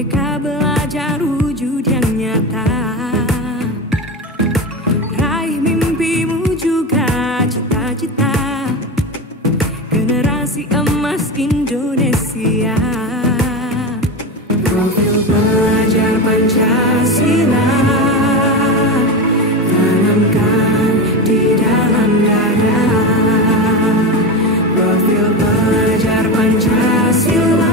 Merdeka belajar wujud yang nyata. Raih mimpimu juga cita-cita. Generasi emas Indonesia. Profil pelajar Pancasila tanamkan di dalam dada. Profil pelajar Pancasila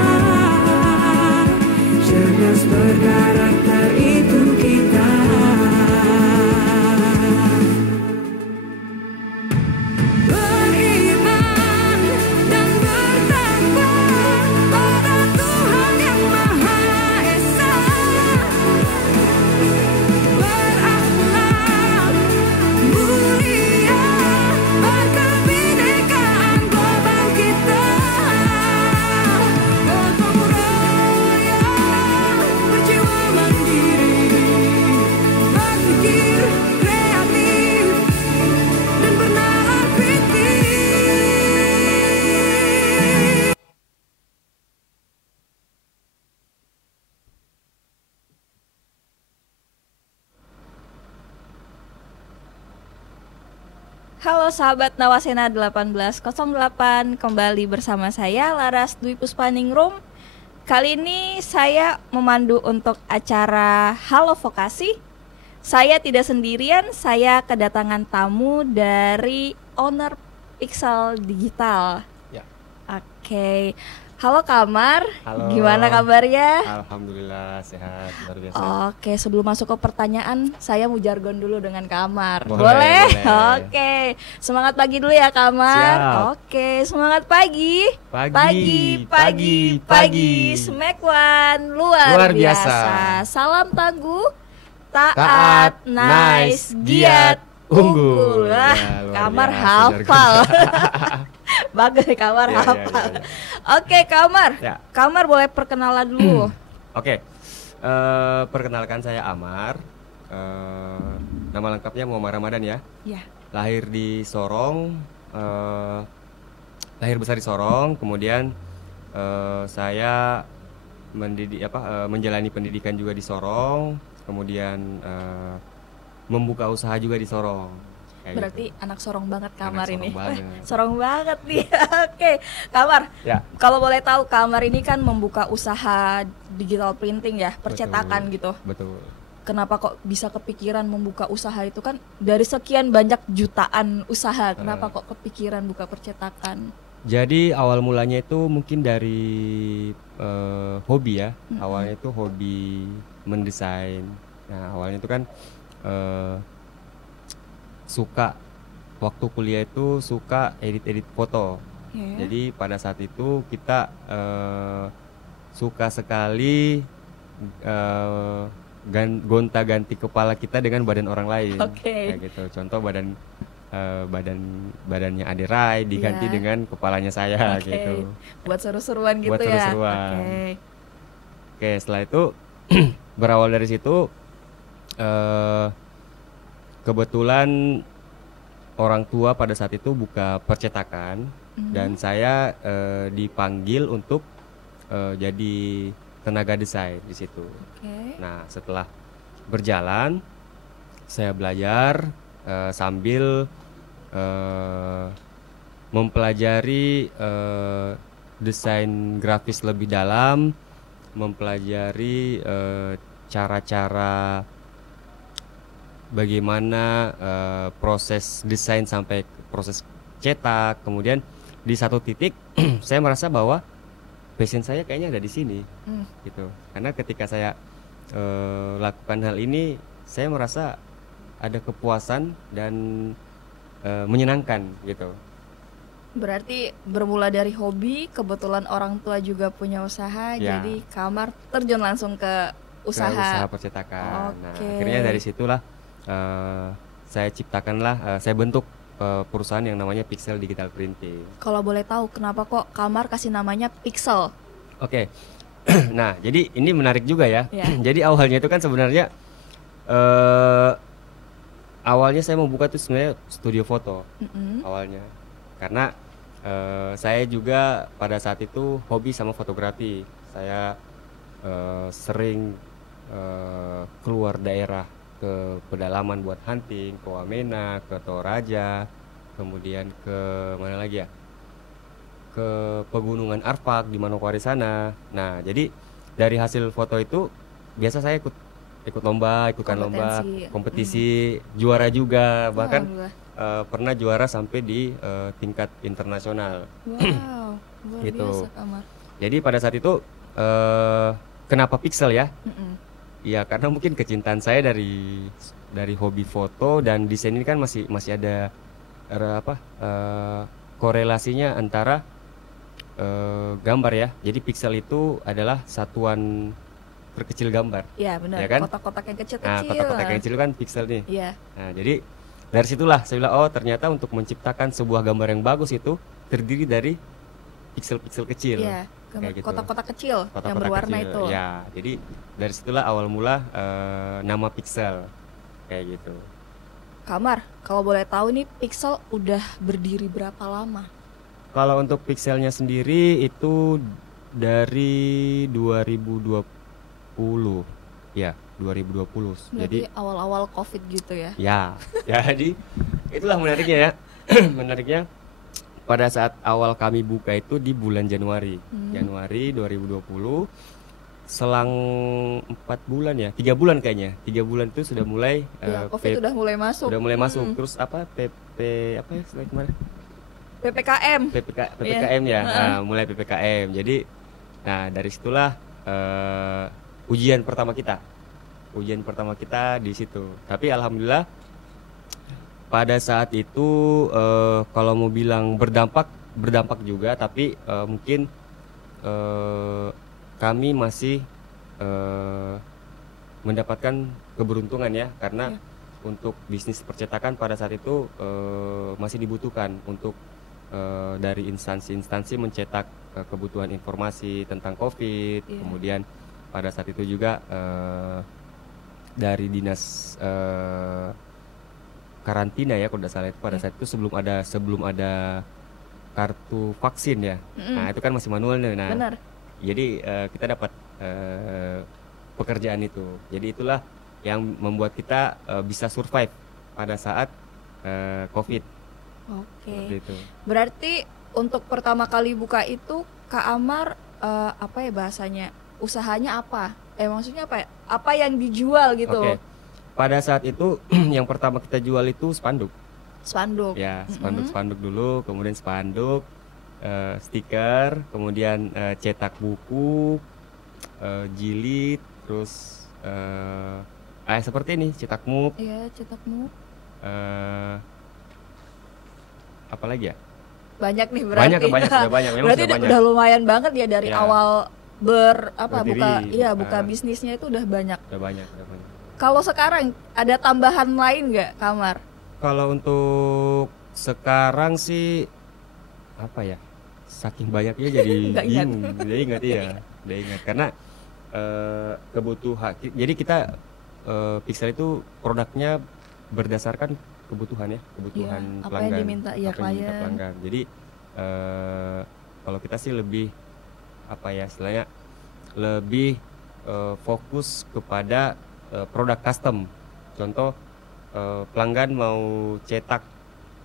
cerdas berkarakter itu kita. Beriman dan bertakwa pada Tuhan yang Maha Esa. Berakhlak mulia, berkebinekaan global kita. Gotong royong, berjiwa mandiri, berpikir kreatif dan bernalar kritis. Halo sahabat Nawasena 1808, kembali bersama saya Laras Dwi Puspaningrum. Kali ini saya memandu untuk acara Halo Vokasi. Saya tidak sendirian, saya kedatangan tamu dari owner Pixel Digital. Ya. Oke. Halo Kamar, Halo. gimana kabarnya? Alhamdulillah sehat, luar biasa. Oke, sebelum masuk ke pertanyaan, saya mau jargon dulu dengan Kamar. Boleh, boleh. Oke, semangat pagi dulu ya Kamar. Siap. Oke, semangat pagi. Pagi. Smack One, luar biasa. Salam tangguh, taat, nice, giat, unggul. Ya, Wah, luar Kamar biasa hafal. jargonnya. Bagus Kamar Ya, ya, hafal. ya, ya. Oke Kamar, Ya. Kamar boleh perkenalan dulu. Oke, perkenalkan saya Amar. Nama lengkapnya Muhammad Ramadan ya. Ya. Lahir di Sorong, lahir besar di Sorong. Kemudian saya menjalani pendidikan juga di Sorong. Kemudian membuka usaha juga di Sorong. Kayak Berarti gitu. anak sorong banget Kamar Anak ini. sorong banget. Wah, sorong banget nih. Oke, Kamar. Ya. Kalau boleh tahu, Kamar ini kan membuka usaha digital printing ya, percetakan Betul. gitu. Betul. Kenapa kok bisa kepikiran membuka usaha itu, kan dari sekian banyak jutaan usaha, kenapa kok kepikiran buka percetakan? Jadi awal mulanya itu mungkin dari hobi ya. Awalnya itu hobi mendesain. Nah awalnya itu kan suka waktu kuliah itu suka edit-edit foto. Ya. Jadi pada saat itu kita suka sekali gonta-ganti kepala kita dengan badan orang lain. Oke. Kayak gitu. Contoh badannya Ade Rai diganti Iya. dengan kepalanya saya Oke. gitu. Buat seru-seruan gitu Buat ya. seru-seruan. Oke. Oke, setelah itu berawal dari situ kebetulan orang tua pada saat itu buka percetakan dan saya dipanggil untuk jadi tenaga desain di situ. Oke. Nah, setelah berjalan saya belajar sambil mempelajari desain grafis lebih dalam, mempelajari cara-cara bagaimana proses desain sampai proses cetak. Kemudian di satu titik saya merasa bahwa passion saya kayaknya ada di sini, gitu. Karena ketika saya lakukan hal ini, saya merasa ada kepuasan dan menyenangkan, gitu. Berarti bermula dari hobi, kebetulan orang tua juga punya usaha, Ya. jadi Kamar terjun langsung ke Ke usaha usaha. percetakan. Nah, Oke. akhirnya dari situlah saya ciptakanlah, saya bentuk perusahaan yang namanya Pixel Digital Printing. Kalau boleh tahu, kenapa kok Kamar kasih namanya Pixel? Oke. Nah, jadi ini menarik juga ya. Ya. Jadi awalnya itu kan sebenarnya awalnya saya mau buka tuh sebenarnya studio foto awalnya, karena saya juga pada saat itu hobi sama fotografi. Saya sering keluar daerah ke pedalaman buat hunting, ke Wamena, ke Toraja, kemudian ke mana lagi ya? Ke pegunungan Arfak di Manokwari sana. Nah, jadi dari hasil foto itu biasa saya ikut lomba, ikutan lomba, Kompetensi. kompetisi, juara juga, bahkan Alhamdulillah. pernah juara sampai di tingkat internasional. Wow, luar Gitu. biasa Kamar. Jadi pada saat itu kenapa pixel ya? Mm-mm. Ya karena mungkin kecintaan saya dari hobi foto dan desain ini kan masih ada korelasinya antara gambar ya. Jadi pixel itu adalah satuan terkecil gambar. Ya benar. Ya kan? Kotak-kotak yang Nah, kecil-kecil. kotak-kotak yang kecil kan pixel nih. Iya. Nah, jadi dari situlah saya bilang, oh ternyata untuk menciptakan sebuah gambar yang bagus itu terdiri dari pixel-pixel kecil. Iya. Kayak gitu. Kotak-kotak kecil yang Kotak-kotak berwarna kecil. itu. Ya, jadi dari situlah awal mula nama pixel kayak gitu. Kamar, kalau boleh tahu nih Pixel udah berdiri berapa lama? Kalau untuk pixelnya sendiri itu dari 2020. Ya, 2020. Berarti awal-awal COVID gitu ya? Ya, jadi itulah menariknya ya. Menariknya pada saat awal kami buka itu di bulan Januari. Januari 2020. Selang 4 bulan ya, 3 bulan kayaknya. 3 bulan itu sudah mulai Ya, COVID udah mulai masuk. udah mulai masuk. Terus apa apa ya setelah kemarin? PPKM. PPKM ya. Nah, mulai PPKM. Jadi nah dari situlah ujian pertama kita. Ujian pertama kita di situ. Tapi alhamdulillah pada saat itu kalau mau bilang berdampak juga, tapi mungkin kami masih mendapatkan keberuntungan ya, karena untuk bisnis percetakan pada saat itu masih dibutuhkan untuk dari instansi-instansi mencetak kebutuhan informasi tentang COVID. Kemudian pada saat itu juga dari dinas karantina ya kalau tidak salah itu pada saat itu sebelum ada kartu vaksin ya. Nah itu kan masih manual nih. Nah Benar. jadi kita dapat pekerjaan itu. Jadi itulah yang membuat kita bisa survive pada saat COVID. Oke. Seperti itu. Berarti untuk pertama kali buka itu Kak Amar apa ya bahasanya? Usahanya apa? Maksudnya apa ya? Apa yang dijual gitu? Oke. Pada saat itu yang pertama kita jual itu spanduk. Spanduk. Ya, spanduk dulu, kemudian spanduk, stiker, kemudian cetak buku, jilid, terus seperti ini, cetak muk, Iya, cetakmu. apa lagi ya? Banyak nih berarti. Banyak, udah banyak, memang Berarti sudah banyak. udah lumayan banget ya dari Ya. awal Berdiri. buka bisnisnya itu udah banyak. Udah banyak. Kalau sekarang ada tambahan lain nggak Kamar? Kalau untuk sekarang sih apa ya? Saking banyaknya jadi Nggak ingat. bingung. Jadi ingat ya. Udah ingat karena kebutuhan. Jadi kita Pixel itu produknya berdasarkan kebutuhan ya, kebutuhan Iya, apa pelanggan. yang diminta, iya, apa yang diminta klien. pelanggan. Jadi kalau kita sih lebih apa ya, istilahnya lebih fokus kepada produk custom. Contoh pelanggan mau cetak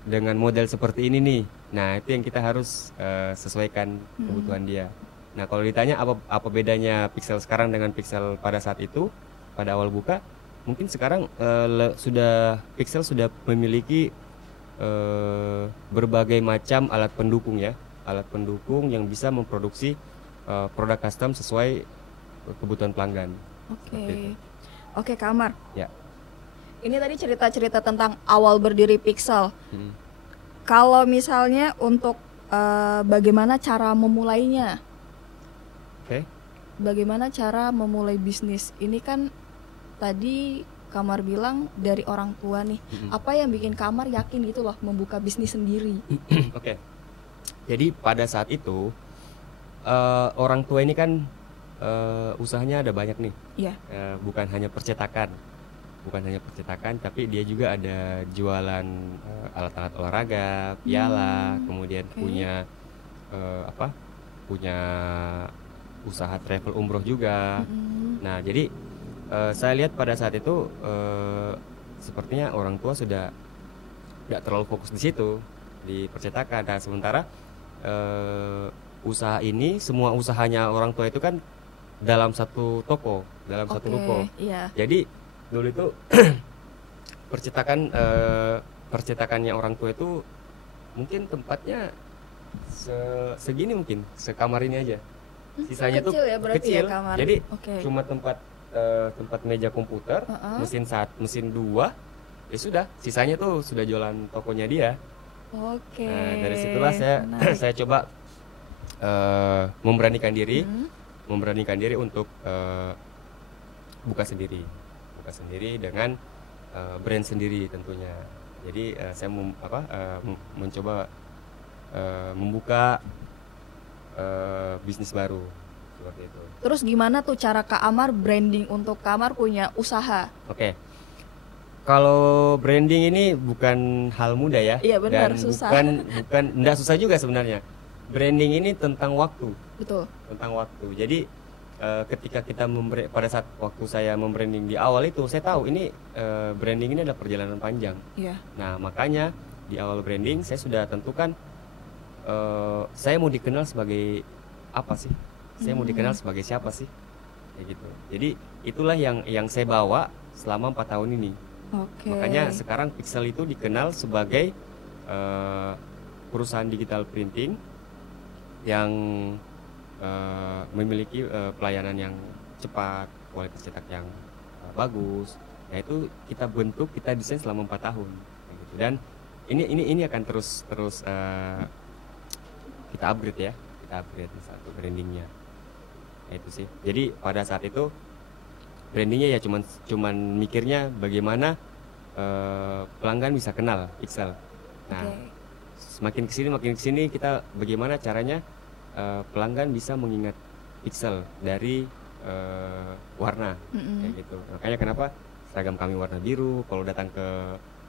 dengan model seperti ini nih. Nah, itu yang kita harus sesuaikan kebutuhan dia. Nah, kalau ditanya apa bedanya Pixel sekarang dengan Pixel pada saat itu, pada awal buka, mungkin sekarang Pixel sudah memiliki berbagai macam alat pendukung ya, alat pendukung yang bisa memproduksi produk custom sesuai kebutuhan pelanggan. Seperti itu. Oke, Kamar. Ya. Ini tadi cerita-cerita tentang awal berdiri Pixel. Hmm. Kalau misalnya untuk bagaimana cara memulainya? Oke. Bagaimana cara memulai bisnis? Ini kan tadi Kamar bilang dari orang tua nih. Apa yang bikin Kamar yakin gitu loh membuka bisnis sendiri? Oke. Jadi pada saat itu orang tua ini kan usahanya ada banyak nih. Iya. Bukan hanya percetakan, tapi dia juga ada jualan alat-alat olahraga, piala, kemudian punya punya usaha travel umroh juga. Mm-mm. Nah, jadi saya lihat pada saat itu sepertinya orang tua sudah nggak terlalu fokus di situ, di percetakan. Nah, sementara usaha ini, semua usahanya orang tua itu kan dalam satu toko, dalam satu Oke, ruko. iya. Jadi dulu itu percetakannya orang tua itu mungkin tempatnya segini, mungkin sekamar ini aja. Sisanya tuh Kecil ya berarti kecil. ya kamar. Jadi Oke. cuma tempat meja komputer, Heeh. mesin 2, ya sudah. Sisanya tuh sudah jualan tokonya dia. Oke. Nah, dari situlah menarik. saya coba memberanikan diri, Hmm. untuk buka sendiri dengan brand sendiri tentunya. Jadi saya mencoba membuka bisnis baru seperti itu. Terus gimana tuh cara Kak Amar branding untuk Kak Amar punya usaha? Oke. Kalau branding ini bukan hal mudah ya. Iya, benar, Dan susah. bukan enggak susah juga sebenarnya. Branding ini tentang waktu. Betul. Jadi ketika kita pada saat waktu saya membranding di awal itu, saya tahu ini branding ini adalah perjalanan panjang. Iya. Nah, makanya di awal branding saya sudah tentukan saya mau dikenal sebagai apa sih? Saya mau dikenal sebagai siapa sih? Kayak gitu. Jadi itulah yang saya bawa selama 4 tahun ini. Oke. Makanya sekarang Pixel itu dikenal sebagai perusahaan digital printing yang memiliki pelayanan yang cepat, kualitas cetak yang bagus. Nah, itu kita bentuk, kita desain selama 4 tahun. Kayak gitu. Dan ini akan terus kita upgrade ya, satu brandingnya. Nah, itu sih. Jadi pada saat itu brandingnya ya cuman mikirnya bagaimana pelanggan bisa kenal Pixel. Nah, Oke. makin kesini kita bagaimana caranya pelanggan bisa mengingat Pixel dari warna, Mm-mm. kayak gitu. Makanya kenapa seragam kami warna biru, kalau datang ke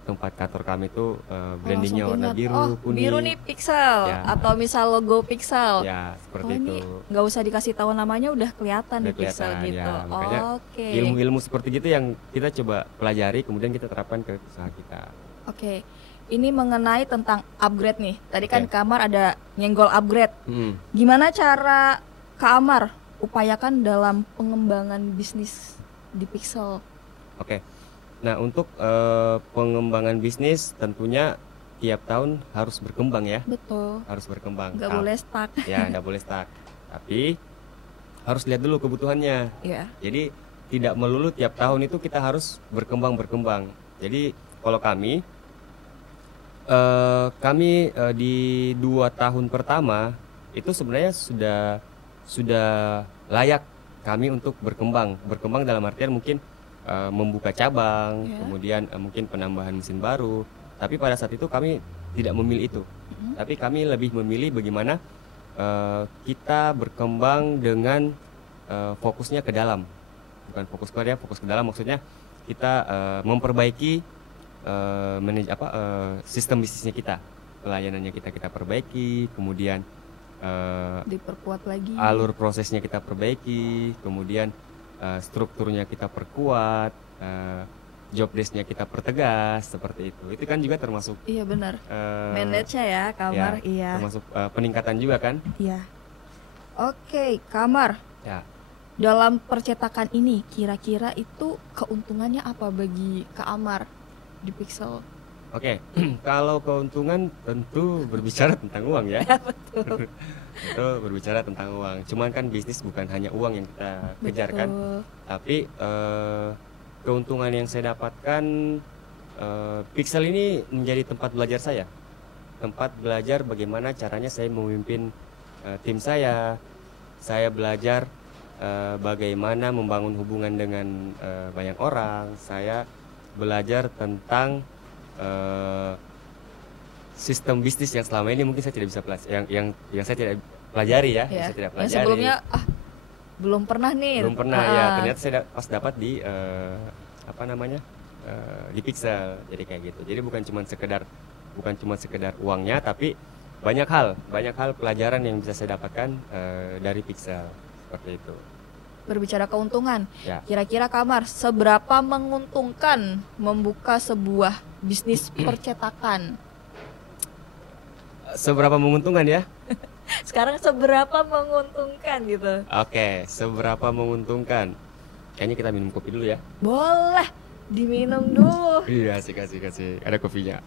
tempat kantor kami itu brandingnya Langsung warna ingat, biru, oh, kuning. biru nih Pixel, Ya. atau misal logo Pixel. Ya, seperti Oh, itu. ini nggak usah dikasih tahu namanya udah kelihatan Udah nih Pixel kelihatan, gitu. ya. Makanya Oke. ilmu-ilmu seperti gitu yang kita coba pelajari, kemudian kita terapkan ke usaha kita. Oke. Ini mengenai tentang upgrade nih. Tadi kan Oke. Kak Amar ada nyenggol upgrade. Hmm. Gimana cara Kak Amar upayakan dalam pengembangan bisnis di Pixel? Oke. Nah, untuk pengembangan bisnis tentunya tiap tahun harus berkembang ya, Betul. harus berkembang. Nggak boleh stuck. Ya, nggak boleh stuck. Tapi harus lihat dulu kebutuhannya. Iya. Jadi tidak melulu tiap tahun itu kita harus berkembang. Jadi kalau kami di 2 tahun pertama itu sebenarnya sudah layak kami untuk berkembang dalam artian mungkin membuka cabang, Ya. kemudian mungkin penambahan mesin baru. Tapi pada saat itu kami tidak memilih itu. Tapi kami lebih memilih bagaimana kita berkembang dengan fokusnya ke dalam. Bukan fokus keluar ya, fokus ke dalam maksudnya kita memperbaiki sistem bisnisnya kita, pelayanannya kita perbaiki, kemudian Diperkuat lagi. alur prosesnya kita perbaiki, kemudian strukturnya kita perkuat, job desk-nya kita pertegas, seperti itu. Itu kan juga termasuk Iya benar. Manage-nya ya Kak ya, Amar. Iya. termasuk peningkatan juga kan? Iya. Oke, Kak Amar. Ya. Dalam percetakan ini kira-kira itu keuntungannya apa bagi Kak Amar di Pixel? Oke, kalau keuntungan tentu berbicara tentang uang ya. Betul. Itu berbicara tentang uang. Cuman kan bisnis bukan hanya uang yang kita kejar kan, Betul. tapi keuntungan yang saya dapatkan, Pixel ini menjadi tempat belajar saya. Tempat belajar bagaimana caranya saya memimpin tim saya. Saya belajar bagaimana membangun hubungan dengan banyak orang. Saya belajar tentang sistem bisnis yang selama ini mungkin saya tidak bisa pelajari, yang saya tidak pelajari ya, yang Ya. saya tidak Yang pelajari. sebelumnya belum pernah nih. Belum pernah ya, Ah, ternyata saya pas dapat di di Pixel. Jadi kayak gitu. Jadi bukan cuma sekedar uangnya, tapi banyak hal pelajaran yang bisa saya dapatkan dari Pixel. seperti itu. Berbicara keuntungan, Ya. kira-kira Kamar seberapa menguntungkan membuka sebuah bisnis percetakan? Seberapa menguntungkan ya? Sekarang seberapa menguntungkan gitu? Oke, seberapa menguntungkan? Kayaknya kita minum kopi dulu ya. Boleh diminum dulu. Iya, kasih. Ada kopinya.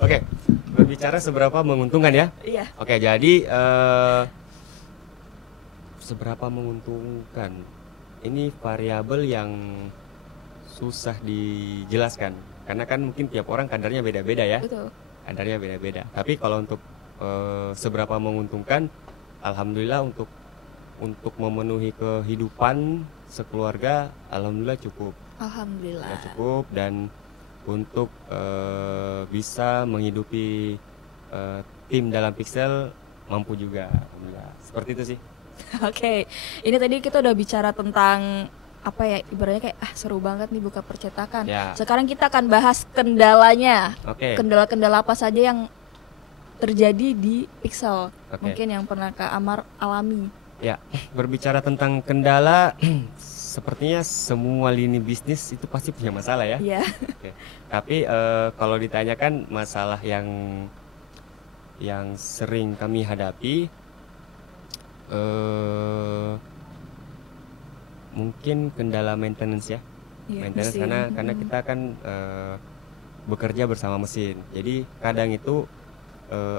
Oke, berbicara seberapa menguntungkan ya? Iya. Oke, jadi seberapa menguntungkan? Ini variabel yang susah dijelaskan karena kan mungkin tiap orang kadarnya beda-beda ya. Betul. Kadarnya beda-beda. Tapi kalau untuk seberapa menguntungkan, alhamdulillah untuk memenuhi kehidupan sekeluarga, alhamdulillah cukup. Alhamdulillah. Ya, cukup, dan untuk bisa menghidupi tim dalam Pixel mampu juga, alhamdulillah. Seperti itu sih. Oke, ini tadi kita udah bicara tentang apa ya, ibaratnya kayak seru banget nih buka percetakan. Ya. Sekarang kita akan bahas kendalanya. Oke. Kendala-kendala apa saja yang terjadi di Pixel? Oke. Mungkin yang pernah Kak Amar alami. Ya, berbicara tentang kendala, sepertinya semua lini bisnis itu pasti punya masalah ya. Iya. Oke. Tapi kalau ditanyakan masalah yang sering kami hadapi, mungkin kendala maintenance ya. Iya, Maintenance mesin. karena kita kan bekerja bersama mesin. Jadi kadang itu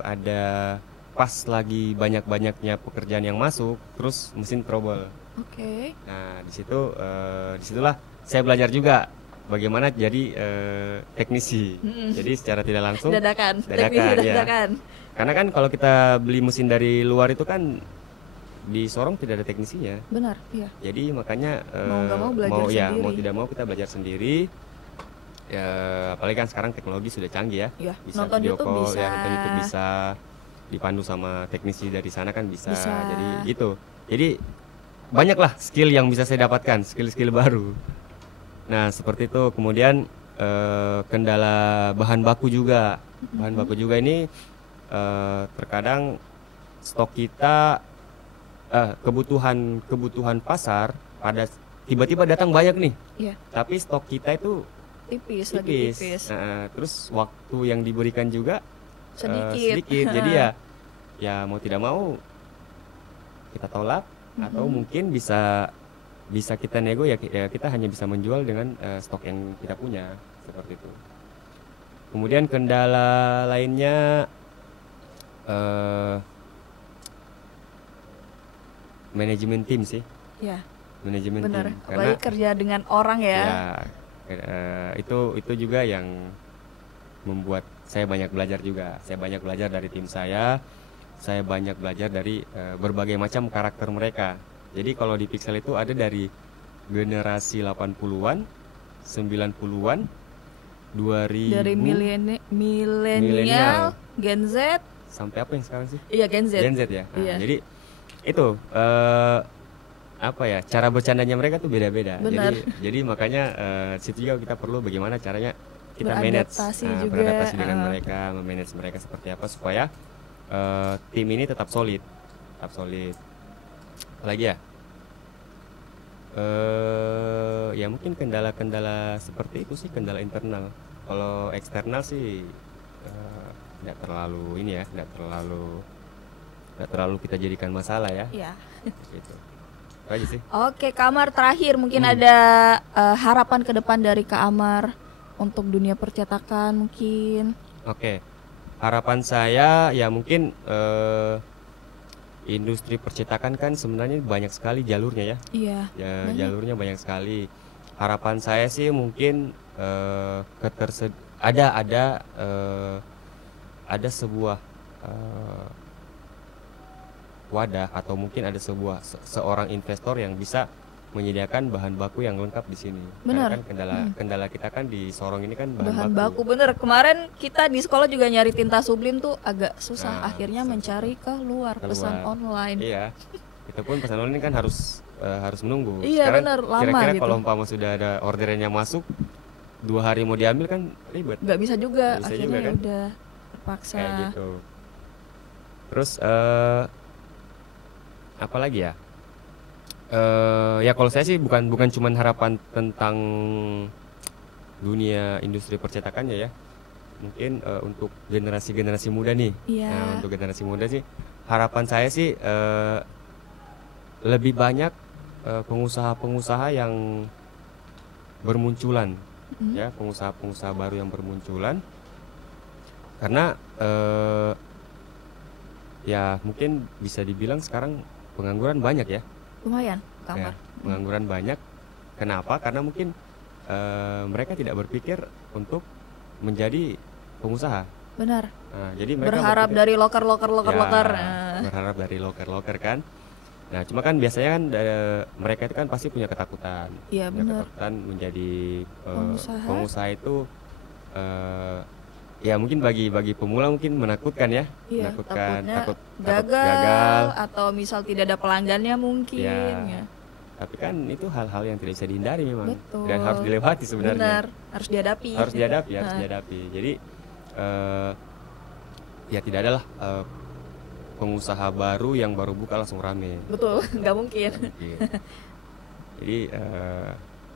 ada pas lagi banyak-banyaknya pekerjaan yang masuk, terus mesin trouble. Oke. Nah, disitulah saya belajar juga bagaimana jadi teknisi. Jadi secara tidak langsung Dadakan. dadakan, Teknisi ya. dadakan. Karena kan kalau kita beli mesin dari luar itu kan di Sorong tidak ada teknisinya. Benar, iya. Jadi makanya Mau nggak mau belajar sendiri. mau tidak mau kita belajar sendiri. Ya, apalagi kan sekarang teknologi sudah canggih ya. Iya, Bisa nonton video YouTube call, bisa. ya, nonton YouTube bisa, dipandu sama teknisi dari sana kan bisa. Bisa. Jadi gitu. Jadi banyaklah skill yang bisa saya dapatkan, skill-skill baru. Nah, seperti itu. Kemudian kendala bahan baku juga. Bahan baku juga ini terkadang stok kita, kebutuhan pasar pada tiba-tiba datang banyak nih. Iya. Tapi stok kita itu Tipis, lagi tipis. tipis. Nah, terus waktu yang diberikan juga Sedikit. Jadi ya mau tidak mau kita tolak, atau mungkin bisa kita nego ya, kita hanya bisa menjual dengan stok yang kita punya, seperti itu. Kemudian kendala lainnya manajemen tim sih. Iya. Manajemen Benar. tim, Apalagi kerja dengan orang ya. itu juga yang membuat saya banyak belajar juga. Saya banyak belajar dari tim saya banyak belajar dari berbagai macam karakter mereka. Jadi kalau di Pixel itu ada dari generasi 80-an, 90-an, 2000 Dari milenial, Gen Z, sampai apa yang sekarang sih? iya Gen Z. Gen Z ya. Nah, Iya. Jadi itu apa ya, cara bercandanya mereka tuh beda-beda. Benar. Jadi makanya situ juga kita perlu bagaimana caranya kita manage, Beradaptasi juga, beradaptasi dengan mereka, memanage mereka seperti apa supaya tim ini tetap solid, Apalagi ya, ya mungkin kendala-kendala seperti itu sih, kendala internal. Kalau eksternal sih tidak terlalu ini ya, tidak terlalu kita jadikan masalah ya. Iya. Gitu. Itu aja sih. Oke, Kak Amar, terakhir mungkin ada harapan ke depan dari Kak Amar untuk dunia percetakan mungkin. Oke. Harapan saya ya mungkin industri percetakan kan sebenarnya banyak sekali jalurnya ya. Iya. Ya, banyak. jalurnya banyak sekali. Harapan saya sih mungkin ada sebuah wadah, atau mungkin ada seorang investor yang bisa menyediakan bahan baku yang lengkap di sini. Benar. Karena kan kendala kita kan di Sorong ini kan Bahan baku bener. Kemarin kita di sekolah juga nyari tinta sublim tuh agak susah. Nah, Akhirnya susah. mencari keluar pesan online. Iya. Itu pun pesan online kan harus menunggu. Iya, Sekarang benar, lama kira-kira gitu. kalau umpama sudah ada orderannya masuk 2 hari mau diambil kan ribet. Nggak bisa juga. Nggak bisa Akhirnya juga, ya kan? udah terpaksa. Kayak gitu. Terus apa lagi ya? Ya kalau saya sih bukan cuman harapan tentang dunia industri percetakannya ya. Mungkin untuk generasi muda nih. Iya. Nah, untuk generasi muda sih harapan saya sih lebih banyak pengusaha-pengusaha yang bermunculan, ya, pengusaha-pengusaha baru yang bermunculan. Karena ya mungkin bisa dibilang sekarang pengangguran banyak ya. Lumayan, Ya, Kamar. pengangguran banyak. Kenapa? Karena mungkin mereka tidak berpikir untuk menjadi pengusaha. Benar. Nah, jadi mereka Berharap berpikir- dari loker. Ya, berharap dari loker kan. Nah, cuma kan biasanya kan mereka itu kan pasti punya ketakutan. Iya, Punya benar. ketakutan menjadi Pengusaha. pengusaha itu ya mungkin bagi pemula mungkin menakutkan ya. Iya, Menakutkan, takutnya takut gagal atau misal tidak ada pelanggannya mungkin Ya. ya. Tapi kan itu hal-hal yang tidak bisa dihindari memang. Betul. Dan harus dilewati sebenarnya. Benar, harus dihadapi. Harus dihadapi, harus Nah, dihadapi. Jadi ya tidak adalah pengusaha baru yang baru buka langsung rame. betul, nggak mungkin. Gitu. Jadi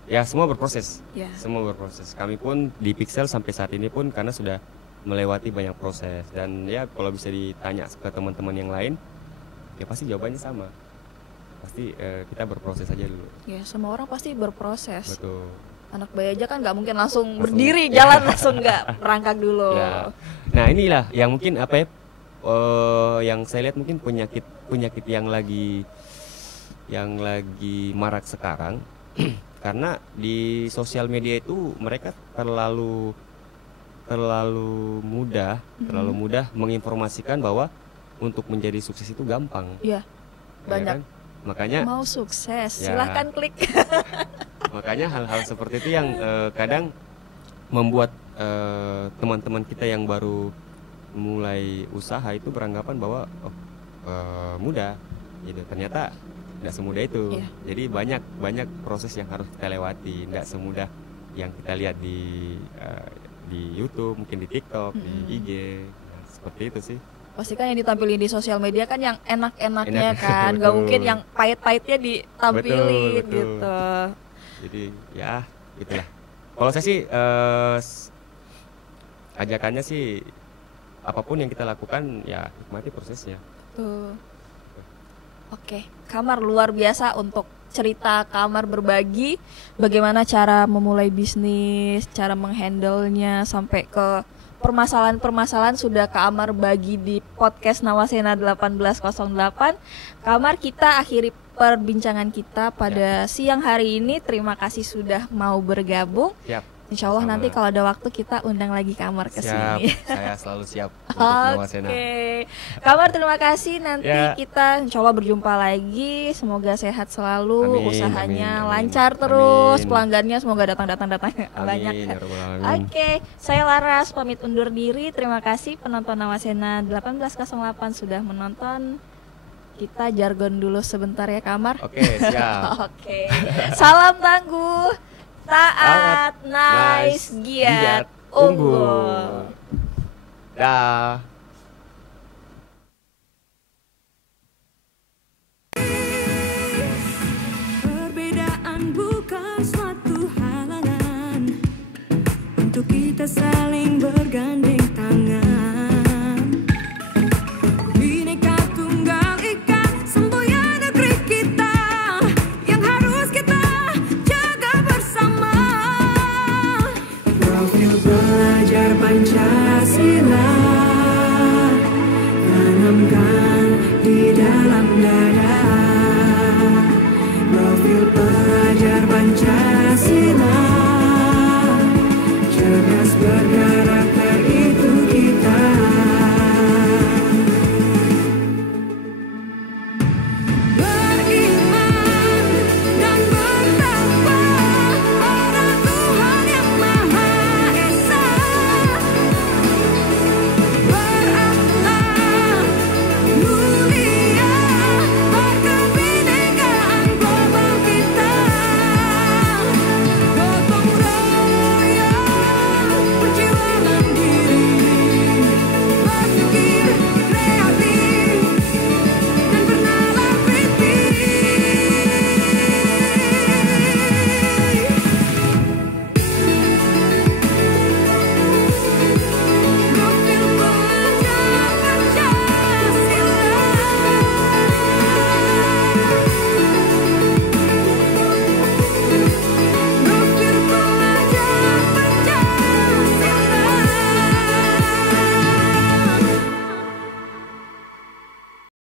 ya semua berproses. Ya. Semua berproses. Kami pun di Pixel sampai saat ini pun karena sudah melewati banyak proses dan ya kalau bisa ditanya ke teman-teman yang lain ya pasti jawabannya sama. Pasti kita berproses aja dulu. Ya, semua orang pasti berproses. Betul. Anak bayi aja kan nggak mungkin langsung berdiri ya. jalan langsung nggak merangkak dulu. Ya. Nah, inilah yang mungkin apa ya yang saya lihat mungkin penyakit yang lagi marak sekarang karena di sosial media itu mereka terlalu mudah menginformasikan bahwa untuk menjadi sukses itu gampang. Iya, Ya banyak. kan? Makanya Mau sukses, Ya. silahkan klik. makanya hal-hal seperti itu yang kadang membuat teman-teman kita yang baru mulai usaha itu beranggapan bahwa mudah gitu. Ternyata tidak semudah itu. Iya. Jadi banyak proses yang harus kita lewati, tidak semudah yang kita lihat di YouTube, mungkin di TikTok, di IG. Nah, seperti itu sih. Pasti kan yang ditampilin di sosial media kan yang enak-enaknya Enak, kan, nggak betul. mungkin yang pahit-pahitnya ditampilin Betul. gitu. Jadi ya gitulah. Kalau saya sih ajakannya sih apapun yang kita lakukan ya nikmati prosesnya. Tuh. Oke, Kamar luar biasa untuk cerita Kamar berbagi bagaimana cara memulai bisnis, cara menghandle-nya sampai ke permasalahan-permasalahan sudah Kamar bagi di podcast Nawasena 1808. Kamar, kita akhiri perbincangan kita pada siang hari ini. Terima kasih sudah mau bergabung. Siap. Insya Allah Sama. nanti kalau ada waktu kita undang lagi Kamar ke Siap. sini. Saya selalu siap untuk Oke, Nawasena. Kamar terima kasih. Nanti Ya. kita insya Allah berjumpa lagi. Semoga sehat selalu, Amin, usahanya amin, lancar terus, amin. pelanggannya semoga datang banyak. Amin, ya Rabbal Alamin. Oke, saya Laras pamit undur diri. Terima kasih penonton Nawasena 1808 sudah menonton. Kita jargon dulu sebentar ya Kamar. Oke, siap. Oke. Salam tangguh, taat, nice, giat, unggul. Dah.